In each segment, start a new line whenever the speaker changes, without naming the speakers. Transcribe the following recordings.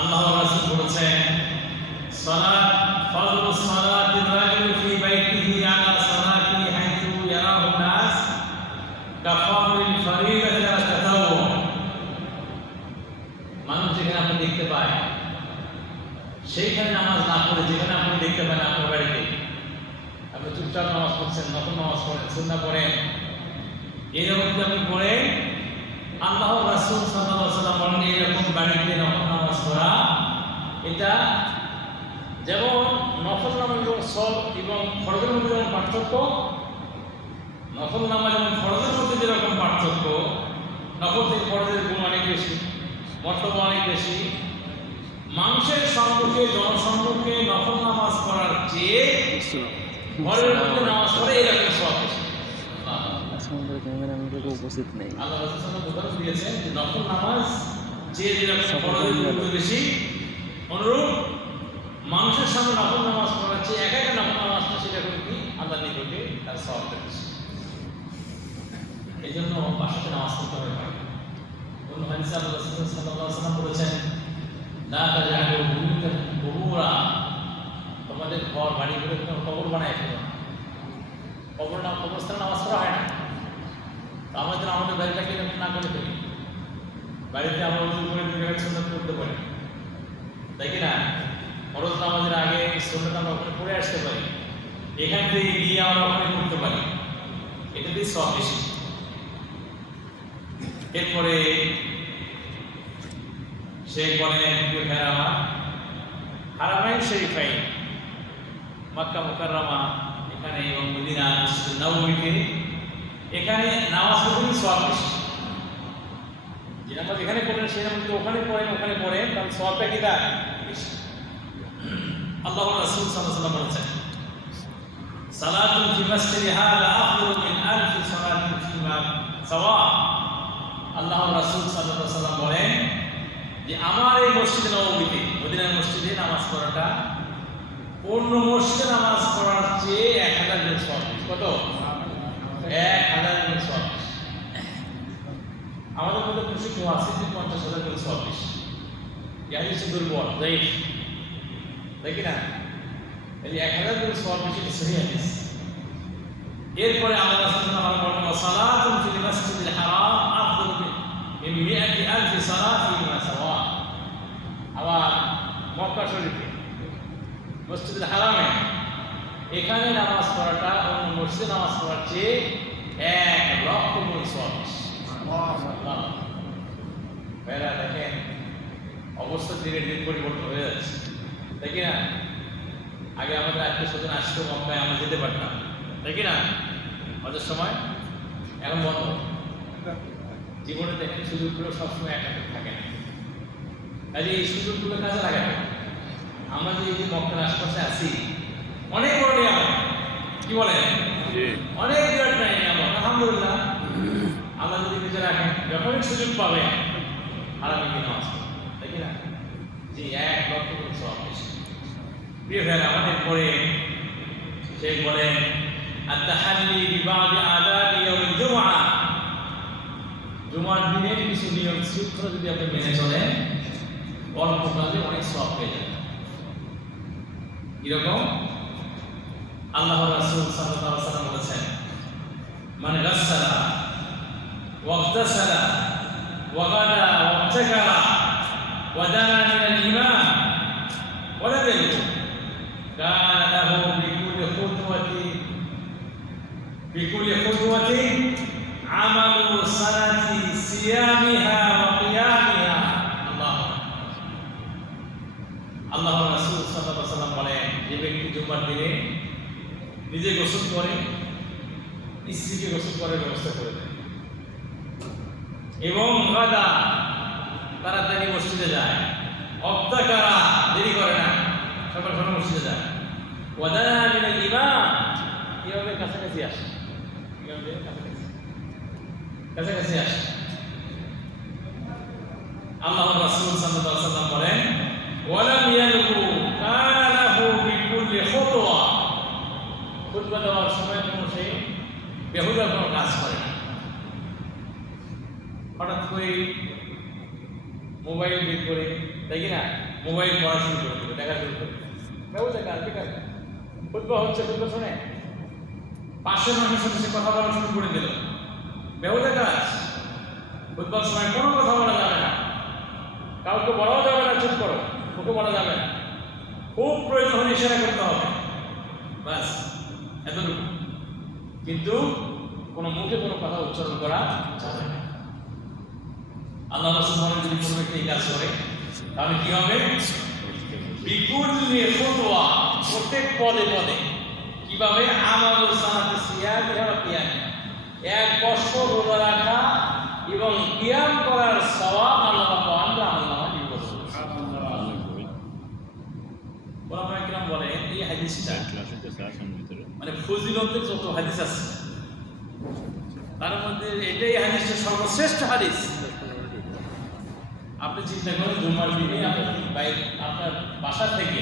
আল্লাহ রাসূল বলেছেন, সালাত ফজলু সালাতি রাজুল ফি বাইতিহি আলা সালাতি হাইতু ইয়ারাহু নাস কাফারুল ফরিদাতি তাতাওউ মানুষ যেখানে আপনি দেখতে পায়, সেইখানে নামাজ না পড়ে, যেখানে আপনি দেখতে পান আপনার বাড়িতে, আপনি চুপচাপ নামাজ পড়ছেন নতুন নামাজ পড়েন সুন্না পড়েন। এইরকম যদি আপনি পড়েন আল্লাহ রাসূল সাল্লাল্লাহু আলাইহি ওয়াসাল্লাম বলেন, এইরকম বাড়িতে নফল নামাজ পড়া এটা যেমন নফল নামাজ এবং সল এবং ফরজের মধ্যে যেমন পার্থক্য নফল নামাজ এবং ফরজের মধ্যে যেরকম পার্থক্য নফল থেকে ফরজের গুণ অনেক বেশি মর্তব্য অনেক বেশি। মানুষের সম্পর্কে জনসম্পর্কে নফল নামাজ পড়ার চেয়ে ঘরের মধ্যে নামাজ পড়ে এরকম সব বেশি।
মধ্যে উপস্থিত নেই।
আল্লাহ রাসূল সাল্লাল্লাহু আলাইহি ওয়াসাল্লাম দিয়েছেন যে নফল নামাজ যে যেরকম ফরজের বেশি অনুরূপ মানুষের সামনে নফল নামাজ পড়ার চেয়ে একা একা নফল নামাজটা সেরকম কি? আল্লাহ নিকটে তার বেশি এই জন্য বাসাতে নামাজ পড়তে হবে ভাই। অন্য হাদিসে আল্লাহ আলাইহি ওয়াসাল্লাম বলেছেন তাজআলু বুয়ুতাকুম কুবুরা। তোমাদের ঘর বাড়ি করে কোনো কবর বানায় ফেলো না। কবর না কবরস্থানে নামাজ পড়া হয় না। তো আমাদের আমাদের বাড়িটাকে না করে ফেলি। বাড়িতে আমরা সুন্দর করতে পারি। তাই কি না? ফরজ নামাজের আগে সুন্দর আমরা ওখানে পড়ে আসতে পারি। এখান থেকে গিয়ে আমরা ওখানে করতে পারি। এটাতেই সব বেশি। এরপরে সে ভাইরা আমার, হারামাইন শরীফাই, মক্কা মুকাররমা, এখানে এবং মদিনা নবমীতে এখানে নামাজ সব বেশি। যে এখানে পড়েন সেই নামাজ যদি ওখানে পড়েন ওখানে পড়েন, তাহলে সবটা কি তার? আল্লাহ রাসূল সাল্লাল্লাহু আলাইহি ওয়াসাল্লাম বলেছেন, সালাতুন ফি মাসজিদি হাদা আফদালু মিন আলফ সালাতিন ফিমা সাওয়া। আল্লাহ রাসূল সাল্লাল্লাহু আলাইহি ওয়াসাল্লাম বলেন যে, আমার এই মসজিদে নববীতে মদিনার মসজিদে নামাজ পড়াটা অন্য মসজিদে নামাজ পড়ার চেয়ে এক হাজার গুণ সব কত? এক হাজার গুণ সব। আমাদের মধ্যে প্রসিদ্ধ আছে যে পঞ্চাশ হাজার গুণ সব বেশি ইয়া হচ্ছে দুর্বল রাইট দেখি না এই যে এক হাজার গুণ সব বেশি এটা সহি হাদিস এরপরে আল্লাহ রাসূল আমার বলেন সালাতুন ফিল মাসজিদিল হারাম আফদালু মিন মিআতি আলফি সালাতি মা সাওয়া আবার মক্কা শরীফে মসজিদুল হারামে এখানে নামাজ পড়াটা অন্য মসজিদে নামাজ পড়ার চেয়ে এক লক্ষ গুণ সব বেশি। ভাইরা দেখেন অবস্থা ধীরে ধীরে পরিবর্তন হয়ে যাচ্ছে দেখি না আগে আমাদের আত্মীয় স্বজন আসতো মক্কায় আমরা যেতে পারতাম দেখি না আমাদের সময় এখন বন্ধ জীবনে দেখেন সুযোগগুলো সবসময় এক এক থাকে না কাজে এই সুযোগগুলো কাজে লাগাবে আমরা যে এই মক্কার আশপাশে আছি অনেক বড় নিয়ামত। কি বলেন? অনেক বিরাট নিয়ামত। আলহামদুলিল্লাহ আল্লাহ যদি বেঁচে রাখেন যখনই সুযোগ পাবে। আরামে কি নামাজ তাই দেখি না? যে এক লক্ষ গুণ সব প্রিয় ভাইরা আমাদের পরে সে বলেন বিবাদ আদাব ইয়াউমিল জুমআ। জুমার দিনের কিছু নিয়ম শৃঙ্খলা যদি আপনি মেনে চলেন, অল্প কাজে অনেক সব পেয়ে যাবেন। কীরকম? আল্লাহ রাসূল সাল্লাল্লাহু আলাইহি ওয়াসাল্লাম বলেছেন মানে গাসসালা ওয়াগতাসালা ওয়াগাদা ওয়াবতাকারা ওয়াদানা মিনাল ইমান ولم يلد كان له بكل خطوة بكل خطوة عمل سنة صيامها وقيامها الله আল্লাহ রাসূল সাল্লাল্লাহু আলাইহি ওয়াসাল্লাম বলেন যে ব্যক্তি জুমার দিনে নিজে গোসল করে স্ত্রীকে গোসল করার ব্যবস্থা করে দেয় এবং গাদা তাড়াতাড়ি মসজিদে যায়। অপ্তাকারা দেরি করে না, সকাল সকাল মসজিদে যায়। ওয়াদানা মিনাল ইমাম এভাবে কাছাকাছি আসে। এভাবে কাছাকাছি। কাছাকাছি আসে। আল্লাহ রাসূল সাল্লাল্লাহু আলাইহি ওয়াসাল্লাম বলেন, ওয়ালাম ইয়ালকু কানা লাহু বিকুল্লি খুতওয়া খুতবা দেওয়ার সময় কোনো সে বেহুদা কোনো কাজ করে না। হঠাৎ করে মোবাইল বের করে তাই কি না? মোবাইল পড়া শুরু করে দেবে দেখা শুরু করে বেহুদা কাজ বেকার ফুটবল হচ্ছে ফুটবল শুনে? পাশের মানুষের সাথে কথা বলা শুরু করে দিল। বেহুদা কাজ ফুটবল সময় কোনো কথা বলা যাবে না। কাউকে বলাও যাবে না চুপ করো ওকে বলা যাবে না। খুব প্রয়োজন হলে ইশারা করতে হবে। বাস এতটুকু। কিন্তু কোনো মুখে কোনো কথা উচ্চারণ করা যাবে না। আল্লাহ রসুল যদি কোনো ব্যক্তি কাজ করে। তাহলে কি হবে? বিকুল্লি ফতোয়া প্রত্যেক পদে পদে। কীভাবে? আমাল সানাতে সিয়াম এক বছর রোজা রাখা এবং কিয়াম করার সওয়াব আল্লাহ আল্লাহ বলেন, এই হাদিসটা মানে হাদিস আছে, তার মধ্যে এটাই হাদিসটা সর্বশ্রেষ্ঠ হাদিস। আপনি চিন্তা করেন জুম্মার দিনে আপনার আপনার বাসা থেকে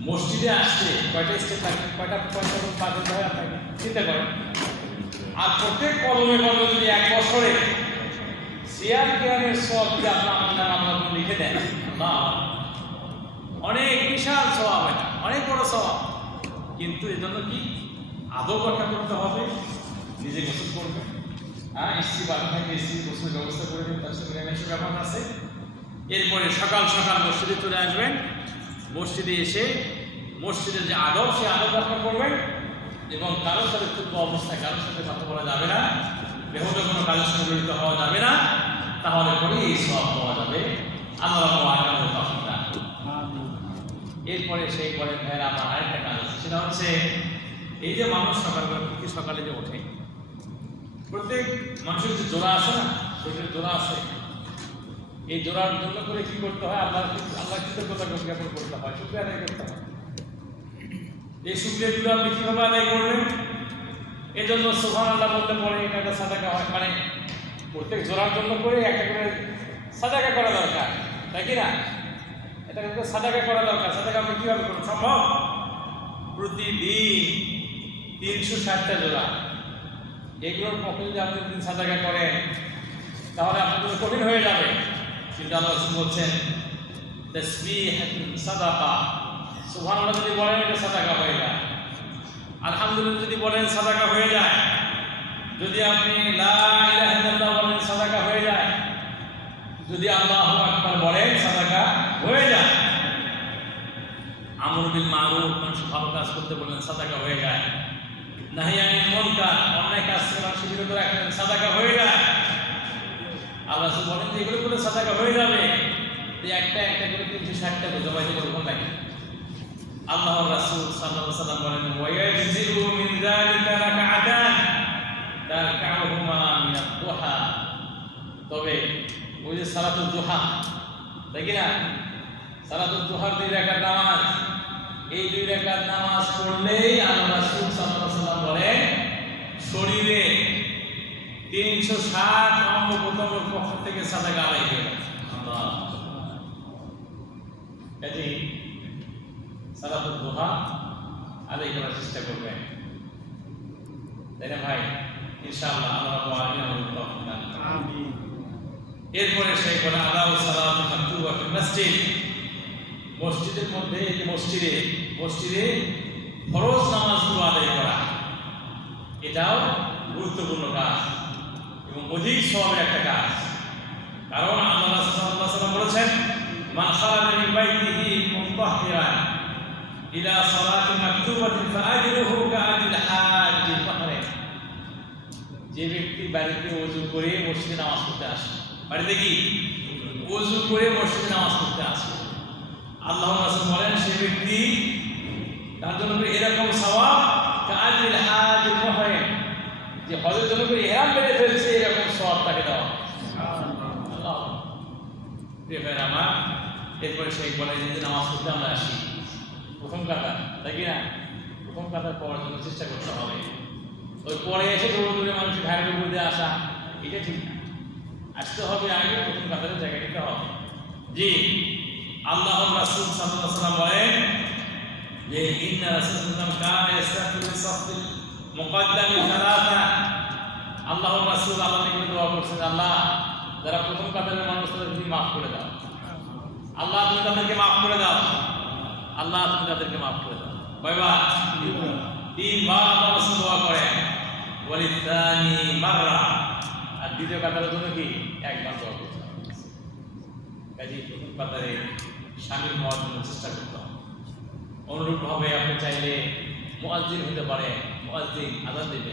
মসজিদে আসছে কয়টা স্টেপ থাকে? কয়টা কয়টা পা দিতে হয় আপনাকে? চিন্তা করেন। আর প্রত্যেক কলমে কলমে যদি এক বছরে সিয়াম কেয়ারের সব যদি আপনার আপনার আপনার লিখে দেন না অনেক বিশাল স্বভাব এটা অনেক বড় স্বভাব কিন্তু এজন্য কি? আদৌ রক্ষা করতে হবে নিজে গোসল করবে হ্যাঁ স্ত্রী বাড়ি থাকে স্ত্রী গোসলের ব্যবস্থা করে দেবে তার সঙ্গে রেমেশের ব্যাপার আছে। এরপরে সকাল সকাল মসজিদে চলে আসবেন। মসজিদে এসে মসজিদের যে আদব সে আদব রক্ষা করবেন এবং কারোর সাথে ক্ষুদ্র অবস্থায়, কারোর সাথে কথা বলা যাবে না বেহতে কোনো কাজের সঙ্গে জড়িত হওয়া যাবে না, তাহলে পরে এই সব পাওয়া যাবে। আল্লাহ এরপরে সেই পরে ভাইয়ের আমার আরেকটা কাজ আছে। সেটা হচ্ছে, এই যে মানুষ সকালবেলা সকালে যে ওঠে প্রত্যেক মানুষের যে জোড়া আছে না শরীরের জোড়া আছে, এই জোড়ার জন্য করে কি করতে হয়? আল্লাহ আল্লাহ কৃতজ্ঞতা জ্ঞাপন করতে হয়, শুক্রিয়া আদায় করতে হয়। এই শুক্রিয়াগুলো আপনি কীভাবে আদায় করবেন? এই জন্য সোহান আল্লাহ বলতে পরে, এটা একটা সাদাকা হয়। মানে প্রত্যেক জোড়ার জন্য করে একটা করে সাদাকা করা দরকার, তাই কি না? এটা কিন্তু সাদাকা করা দরকার। সাদাকা আপনি কীভাবে করুন সম্ভব? প্রতিদিন তিনশো ষাটটা জোড়া। এগুলোর পক্ষে যদি আপনি দিন সাদাকা করেন, তাহলে জন্য কঠিন হয়ে যাবে। কিন্তু আল্লাহ বলছেন সাদাকা। সুবহানাল্লাহ যদি বলেন, এটা সাদাকা হয়ে যায়। আলহামদুলিল্লাহ যদি বলেন, সাদাকা হয়ে যায়। যদি আপনি বলেন, সাদাকা হয়ে যায়। যদি আল্লাহু আকবার বলেন, সাদাকা হয়ে যায়। আমর বিল মারুফ, মানুষ ভালো কাজ করতে বললেন সাদাকা হয়ে যায়। নাহি আনিল মুনকার অন্যায় কাজ থেকে মানুষ বিরত রাখলেন সাদাকা হয়ে যায় আল্লাহ বলেন করে সাদাকা হয়ে যাবে। একটা একটা করে তিনশো ষাটটা বোঝা পাইতে কোন লাগে আল্লাহ রাসূল সাল্লাল্লাহু আলাইহি ওয়াসাল্লাম বলেন ওয়ায়াজিলু মিন তবে ওই যে সালাতুল দুহা তাই কি না? সালাতুল দুহার দুই রাকাত নামাজ। এই দুই রাকাত নামাজ পড়লেই আল্লাহ রাসূল সাল্লাল্লাহু আলাইহি শরীরে তিনশো ষাট অঙ্গ প্রত্যঙ্গের পক্ষ থেকে সাদাকা আদায় করার চেষ্টা করবেন। তাই না ভাই? ইনশাআল্লাহ আল্লাহ রাব্বুল আমাদের দান এরপরে সেই বলে আদাউ সালাত মাকতুবা ফিল মসজিদ। মসজিদের মধ্যে এই মসজিদে মসজিদে ফরজ নামাজগুলো আদায় করা। এটাও গুরুত্বপূর্ণ কাজ এবং অধিক সবের একটা কাজ। কারণ আল্লাহ বলেছেন যে ব্যক্তি বাড়িতে ওযু করে মসজিদে নামাজ পড়তে আসে, বাড়িতে কি? ওযু করে মসজিদে নামাজ পড়তে আসে। আল্লাহ বলেন, সে ব্যক্তি তার জন্য এরকম সওয়াব কাজিল হাজ মুহরিম যে হজের জন্য করে ইহরাম বেঁধে ফেলছে, এরকম সওয়াব তাকে দেওয়া। ভাইয়েরা আমার, এরপরে সেই বলে যে নামাজ পড়তে আমরা আসি। প্রথম কাতার, তাই কি না? প্রথম কাতার পড়ার জন্য চেষ্টা করতে হবে। ওই পরে এসে দৌড় দৌড়ে মানুষের ঘাড়ের উপর আসা, এটা ঠিক না। আসতে হবে আগে, প্রথম কাতারে জায়গা নিতে হবে। জি আল্লাহ রাসূল সাল্লাল্লাহু আলাইহি ওয়াসাল্লাম বলেন যে ইন্না রাসূলুল্লাহ কানা ইস্তাগফিরু সাফিল মুকদ্দামি সালাতা আল্লাহ রাসূল থেকে দোয়া করছেন, আল্লাহ, যারা প্রথম কাতারের মানুষ, তাদের তুমি মাফ করে দাও। আল্লাহ, তুমি তাদেরকে মাফ করে দাও। আল্লাহ, তুমি তাদেরকে মাফ করে দাও। কয়বার? তিনবার। আল্লাহ রাসূল দোয়া করেন। ওয়ালিদানি মাররা। আর দ্বিতীয় কাতারের জন্য কি? একবার দোয়া করতে কাজে প্রথম কাতারে হওয়ার জন্য চেষ্টা করতে হবে। অনুরূপভাবে আপনি চাইলে মুয়াজ্জিন হতে পারে মুয়াজ্জিন আজান দেবে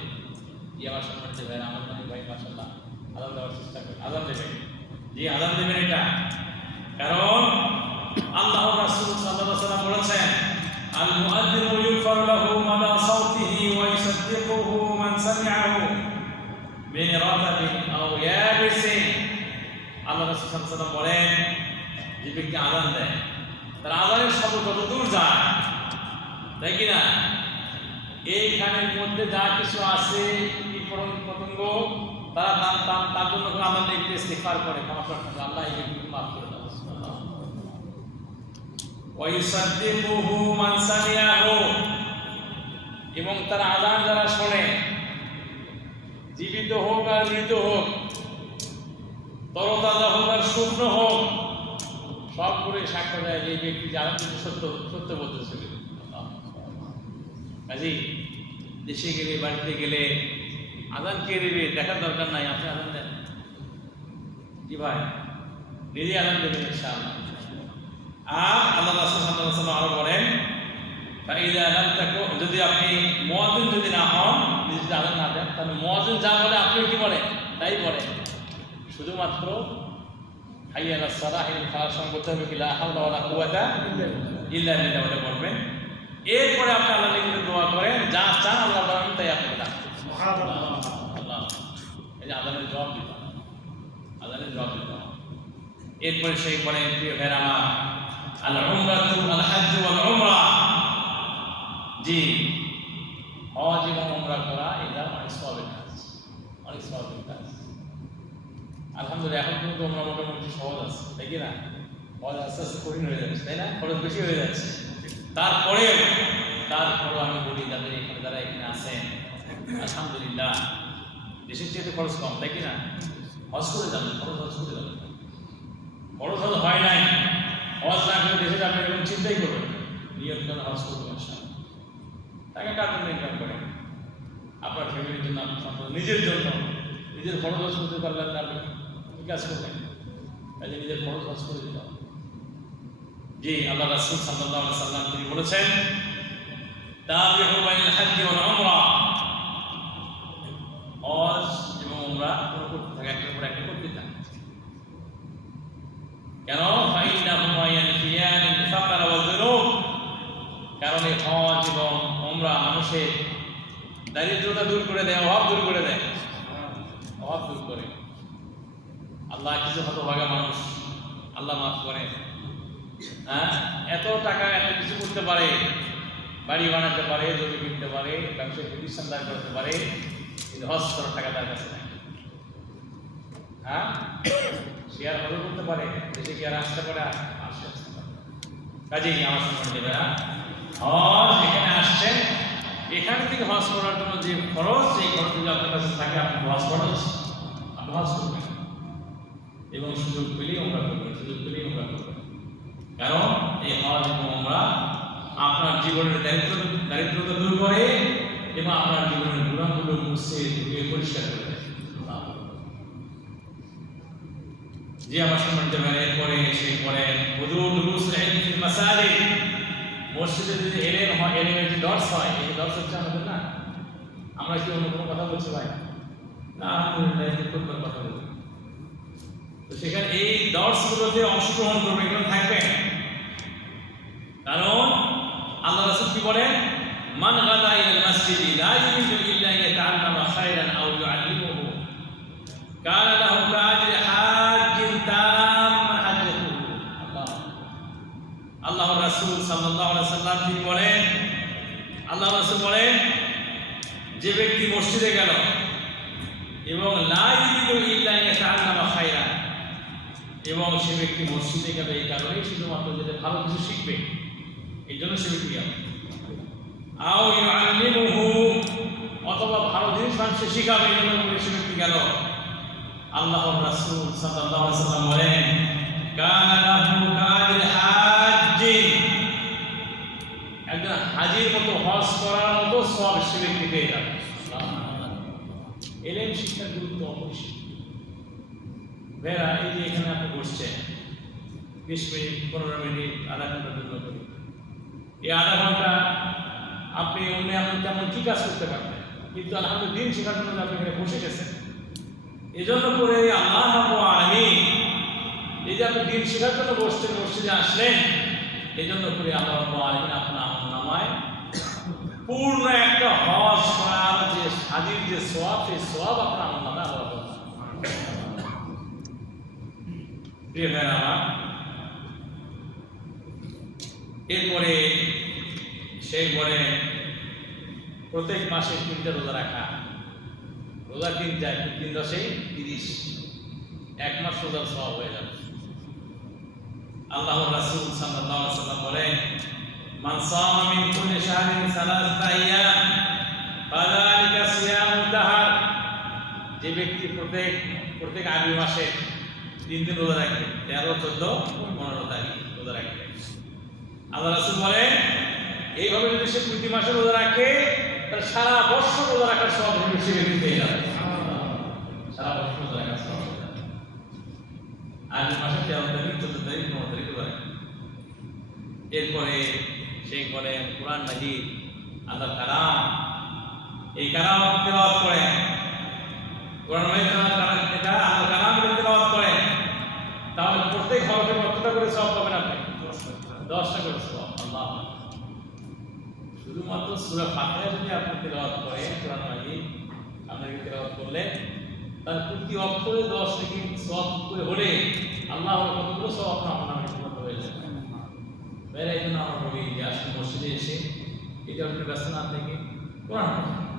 জি, আমার সম্মানিত ভাই আমার মানে ভাই, মাশাআল্লাহ আজান দেওয়ার চেষ্টা করে আজান দেবেন। জি আজান দেবেন এটা। কারণ আল্লাহ রাসূল সাল্লাল্লাহু আলাইহি বলেছেন আল মুআজ্জিনু ইউফার লাহু মাদা সাওতিহি ওয়া ইসাদদিকুহু মান সামি'াহু মিন রাতাবিন আও ইয়াবিসিন। আল্লাহ রাসূল সাল্লাল্লাহু আলাইহি বলেন, যে ব্যক্তি আজান দেয় তার আজানের শব্দ যত দূর যায়? তাই কি না? এইখানের মধ্যে যা কিছু আছে পতঙ্গ, তারা তার তার তার জন্য আল্লাহ একটু ইস্তেগফার করে। ক্ষমা প্রার্থনা আল্লাহ এই মাফ করে দাও এবং তার আজান যারা শোনে, জীবিত হোক আর মৃত হোক, তরতাজা হোক আর শুকন হোক সব করে সাক্ষ্য দেয় যে এই ব্যক্তি যারা কিন্তু সত্য সত্য বলতেছে কাজী দেশে গেলে, বাড়িতে গেলে আদান কে দেবে? দেখার দরকার নাই, আপনি আদান দেন। কি ভাই? নিজে আদান দেবেন ইনশাআল্লাহ। আর আল্লাহ রাসূল সাল্লাল্লাহু আলাইহি ওয়াসাল্লাম আরও বলেন যদি আপনি মুয়াজ্জিন যদি না হন, নিজে আদান না দেন, তাহলে মুয়াজ্জিন যা বলে আপনি কি বলেন? তাই বলেন। শুধুমাত্র হাইয়া আলাস সালাহ খাওয়ার সময় বলতে হবে কি লা হাওলা ওয়ালা কুওয়াতা ইল্লা বিল্লাহ বলে বলবেন। এরপরে আপনি আল্লাহ লিখে দোয়া করেন যা চান আল্লাহ পাবেন তাই আপনি আল্লাহ এই যে আদানের জবাব দিতাম আদানের জবাব দিতাম এরপরে সেই পরে প্রিয় ভাইয়ের আমার আল উমরাতু আল হজ্জ ওয়াল উমরা। জি হজ এবং উমরা করা এটা অনেক সবের কাজ। অনেক সবের আলহামদুলিল্লাহ, এখন কিন্তু আমরা মোটামুটি সহজ আছে, তাই কি না? হজ আস্তে আস্তে কঠিন হয়ে যাচ্ছে, তাই না? খরচ বেশি হয়ে যাচ্ছে। তারপরে তারপরেও আমি বলি, যাদের এখানে, যারা এখানে আছেন, আলহামদুলিল্লাহ, দেশের চেয়ে খরচ কম, তাই কি না? হজ করে যাবেন, খরচ হজ করে যাবেন। খরচ হজ হয় নাই হজ না করে দেশে যাবেন এরকম চিন্তাই করবেন নিয়ত করে হজ করবেন, ইনশাআল্লাহ। টাকা ইনকাম করেন? আপনার ফ্যামিলির জন্য নিজের জন্য। নিজের খরচ হজ করতে পারলেন না আপনি কাজ করবেন কাজে নিজের খরচ হজ করে হবে। জি আল্লাহ রাসূল আলাইহি সাল্লাম তিনি বলেছেন কোন? কারণ এই মানুষের দারিদ্রতা দূর করে দেয়, অভাব দূর করে দেয়। অভাব দূর করে। আল্লাহ কিছু হতভাগা মানুষ। আল্লাহ মাফ করে। হ্যাঁ? এত টাকা এত কিছু করতে পারে, বাড়ি বানাতে পারে, জমি কিনতে পারে ব্যবসায়িক প্রতিষ্ঠান দাঁড় করতে পারে, কিন্তু হজ করার টাকা তার কাছে নাই। হ্যাঁ? সে আর হজও করতে পারে, দেশে কি আর আসতে পারে? আসতে আসতে পারে কাজেই আমার সম্মান দেবে হজ এখানে আসছেন এখান থেকে হজ করার জন্য যে খরচ, সেই খরচ যদি আপনার কাছে থাকে, আপনি হজ খরচ আপনি হজ করবেন। এবং সুযোগ পেলেই আমরা করবেন সুযোগ পেলেই আমরা করবেন কারণ এই হজ এবং আমরা আপনার জীবনের দারিদ্র, দারিদ্রতা দূর করে এবং আপনার জীবনের গুণাগুলো মুছে ধুয়ে পরিষ্কার করে যে আমার সম্মানিত ভাই এরপরে এসে পড়েন হুজুর দুরুস ফিল মাসাজিদ। যদি এলেম হয় এলেমের যে দর্শ হয়, এই দর্শ হচ্ছে আমাদের না? আমরা কি অন্য কোনো কথা বলছি ভাই? না, আলহামদুলিল্লাহ কথা বলছি। তো সেখানে এই দর্শগুলোতে অংশগ্রহণ করবে, এগুলো থাকবেন কারণ আল্লাহ রাসূল কি বলেন? মান গাদা ইলাল মাসজিদি, লা ইউরিদু ইল্লা ইয়াতাআল্লামা খায়রান আও ইউআল্লিমুহু। কানা লাহু কাআজরি হাজ্জিন তাম আল্লাহ। রাসূল সাল্লাল্লাহু আলাইহি সাল্লাম তিনি বলেন আল্লাহ রাসূল বলেন, যে ব্যক্তি মসজিদে গেল এবং লা ইউরিদু ইল্লা ইয়াতাআল্লামা খায়রান এবং সে ব্যক্তি মসজিদে গেলে এই কারণেই শুধুমাত্র যাতে ভালো কিছু শিখবে, এই জন্য সে ব্যক্তি অথবা ভালো জিনিস মানুষকে শিখাবে, এই জন্য সে ব্যক্তি গেল। আল্লাহর রাসূল সাল্লাম বলেন, কানা লাহু কাজিল একজন হাজির মতো হজ করার মতো সব সে ব্যক্তি পেয়ে যাবে। শিক্ষার গুরুত্ব অপরিসীম। ভাইরা এই যে এখানে আপনি বসছেন, বিশ মিনিট, পনেরো মিনিট, আধা জন্য করি এই আধা ঘণ্টা, আপনি অন্য এমন তেমন কি কাজ করতে পারতেন কিন্তু আলহামদুলিল্লাহ, দিন শেখার জন্য আপনি এখানে বসে গেছেন। এই জন্য করে আল্লাহ আমি এই যে আপনি দিন শেখার জন্য বসছেন, মসজিদে আসলেন এই জন্য করে আল্লাহ আলমিন আপনার নামায় পূর্ণ একটা হজ করার যে হাজির যে সোয়াব সেই সোয়াব আপনার আমল নামায় আল্লাহ তাআলা প্রিয় ভাইয়ের আমার। এরপরে, সেই বলে প্রত্যেক মাসে তিনটে রোজা রাখা। রোজা চার তিন দশে তিরিশ। এক মাস রোজার সব হয়ে যাবে। আল্লাহ রাসূল আলাইহি সাল্লাম বলেন শাহরিন সালাসাতা আইয়াম, ফাযালিকা সিয়ামুদ দাহর। যে ব্যক্তি প্রত্যেক প্রত্যেক আরবি মাসে তিন দিন রোজা রাখবে, তেরো, চোদ্দ, পনেরো তারিখ রোজা রাখবে। আল্লাহ রাসূল এইভাবে যদি সে প্রতি মাসে রোজা রাখে, তাহলে সারা বছর রোজা রাখার সব সে সারা বছর রোজা রাখার সব মাসে তেরো তারিখ, চোদ্দ তারিখ, পনেরো তারিখ রোজা এরপরে সেই বলেন, কোরআন মাজিদ আল্লাহ কালাম। এই কালাম তেলাওয়াত করেন কোরআন মাজিদ তেলাওয়াত করেন এটা আল্লাহ কালাম তেলাওয়াত করেন তাহলে প্রত্যেক হরফে কতটা করে সব পাবেন আপনি দশটা করে সব আল্লাহ শুধুমাত্র সূরা ফাতিহা যদি আপনি তেলাওয়াত করেন কোরআন মাজিদ আপনাকে তেলাওয়াত করলে তার প্রতি অক্ষরে দশ থেকে সব করে হলে আল্লাহ কতগুলো সব আপনার হয়ে যাবে? বের এই জন্য আমরা বলি যে আসলে মসজিদে এসে এটা আপনি ব্যস্ত না থেকে কোরআন।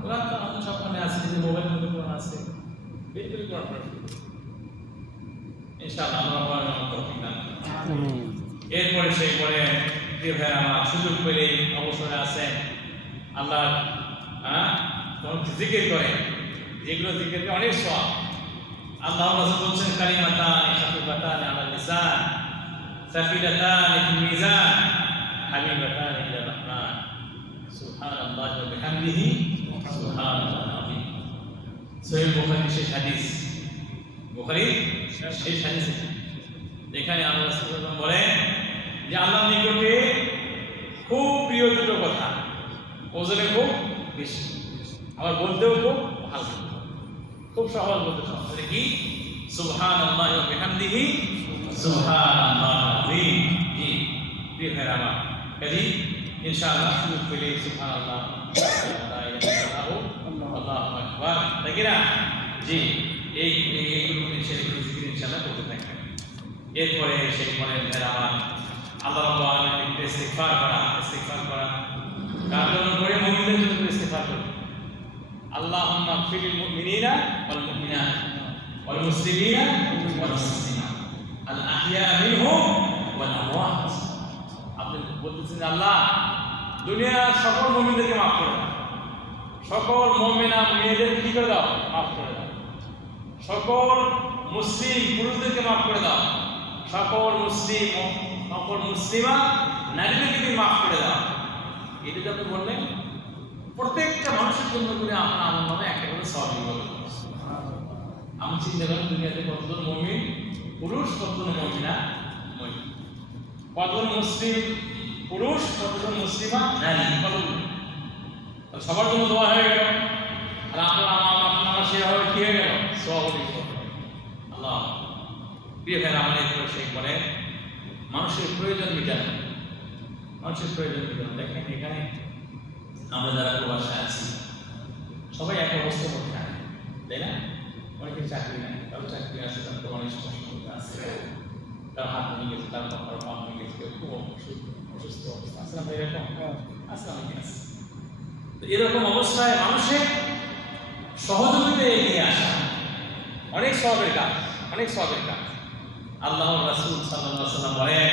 কোরআন তো আমাদের সবখানে আছে যে মোবাইলের মধ্যে কোরআন আছে। বের করে কোরআন পড়া শুরু ইনশাআল্লাহ আমরা পড়ার জন্য তৌফিক দান এরপরে সেই পরে প্রিয় ভাই আমার সুযোগ পেলে অবসরে আছেন আল্লাহ হ্যাঁ? জিকির করেন যেগুলো জিকির করে অনেক সব আল্লাহ বলছেন, কালিমাতান আলা লিসান সাফিলাতান ফিল মিজান হাবিবাতান ইলা রহমান। সুবহানাল্লাহ ওয়া বিহামদিহি, সুবহানাল্লাহ সহিহ বুখারী শেষ হাদিস। বুখারী শেষ হাদিস। এখানে আল্লাহ বলেন যে, আল্লাহর নিকটে খুব প্রিয় দুটো কথা। ওজনে খুব বেশি। আবার বলতেও খুব ভালো খুব সহজ বলতে সহজ। কি? সুবহানাল্লাহি ওয়া বিহামদিহি সুবহানাল্লাহ। আযীম জি। প্রিয় ভাইরা আমার, কাজী, ইনশাআল্লাহ ইল্লাল্লাহু আল্লাহু না? জি। এই এই- এইগুলো এরপরে সেই মনের ভাইরা আমার, আল্লাহ ইস্তিগফার করা। কারণ করে মুমিনদের জন্য ইস্তেগফার করুন আল্লাহুম্মা ফিরিল মুমিনিনা ওয়াল মুমিনাত ওয়াল মুসলিমিনা ওয়াল মুসলিমাত আল আহয়া আপনি আল্লাহ, দুনিয়ার সকল মুমিনদেরকে maaf করে দাও সকল মুমিনা মেয়েদের কি করে দাও মাফ করে দাও। সকল মুসলিম পুরুষদেরকে মাফ করে দাও। সকল মুসলিম, সকল মুসলিমা নারীদেরকে তুমি maaf করে দাও। এটা যত বললেন প্রত্যেকটা মানুষের জন্য করে আপনার আমার নামে একটা করে সব আমি চিন্তা করি দুনিয়াতে কতজন মমিন? পুরুষ কতজন মমিনা মহিলা। কতজন মুসলিম? পুরুষ কতজন মুসলিমা? নারী। কতজন? সবার জন্য দোয়া হয়ে গেল। আর আপনার আমার আপনার আমার সে হবে কি হয়ে গেল? আল্লাহ। প্রিয় আমার এই করে সেই বলে মানুষের প্রয়োজন মিটানো। মানুষের প্রয়োজন মিটানো দেখেন, এখানে আমরা যারা প্রবাসে আছি, সবাই এক অবস্থা মধ্যে থাকে, তাই না? অনেকের চাকরি নাই কারও চাকরি আছে তার তো অনেক সমস্যা আছে। তার হাত ভেঙে গেছে, তার কপাল পা ভেঙে গেছে, কেউ খুব অসুস্থ অবস্থা। আছে এরকম? আছে অনেকে আছে। এরকম অবস্থায় মানুষের সহযোগিতা এগিয়ে আসা অনেক সবের কাজ, অনেক সবের কাজ। আল্লাহ রাসূল আলাইহি সাল্লাম বলেন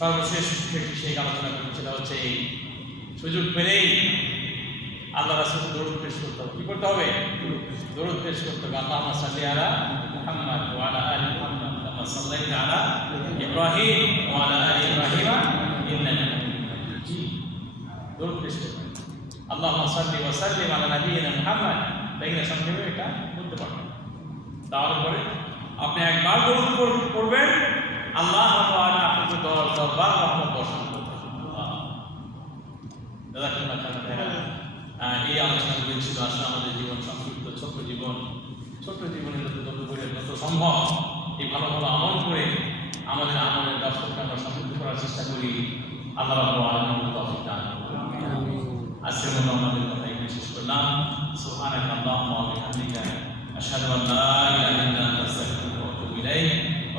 সর্বশেষ বিষয়টি সেই আলোচনা করব সেটা হচ্ছে এই সুযোগ পেলেই আল্লাহ রাসুল দরুদ পেশ করতে হবে। কি করতে হবে? দরুদ পেশ করতে হবে। আল্লাহ সাল্লি আলা মুহাম্মদ ওয়া আলা মুহাম্মদ কামা সাল্লাইতা আলা ইব্রাহিম ওয়া আলা ইব্রাহিম দরুদ পেশ করতে হবে। আল্লাহ সাল্লি ওয়া সাল্লিম আলা মুহাম্মদ। তাই না সংক্ষেপে এটা বলতে পারবেন। তাহলে পরে আপনি একবার পড়- পড়বেন। আল্লাহ আপনাকে দর দরবার আল্লাহ জাযাকুল্লাহ খাইরান। এই আলোচনাগুলো ছিল আসলে আমাদের জীবন সংক্ষিপ্ত, ছোট্ট জীবন ছোট্ট জীবনের যত করে যত সম্ভব, এই ভালো ভালো আমল করে আমাদের আমলের দর্শককে আমরা সমৃদ্ধ করার চেষ্টা করি আল্লাহ তৌফিক দান। আজকের মতো আমাদের কথা এখানে শেষ করলাম ওয়া বিহামদিকা, আশহাদু আন লা ইলাহা ইল্লা আনতা, আস্তাগফিরুকা ওয়া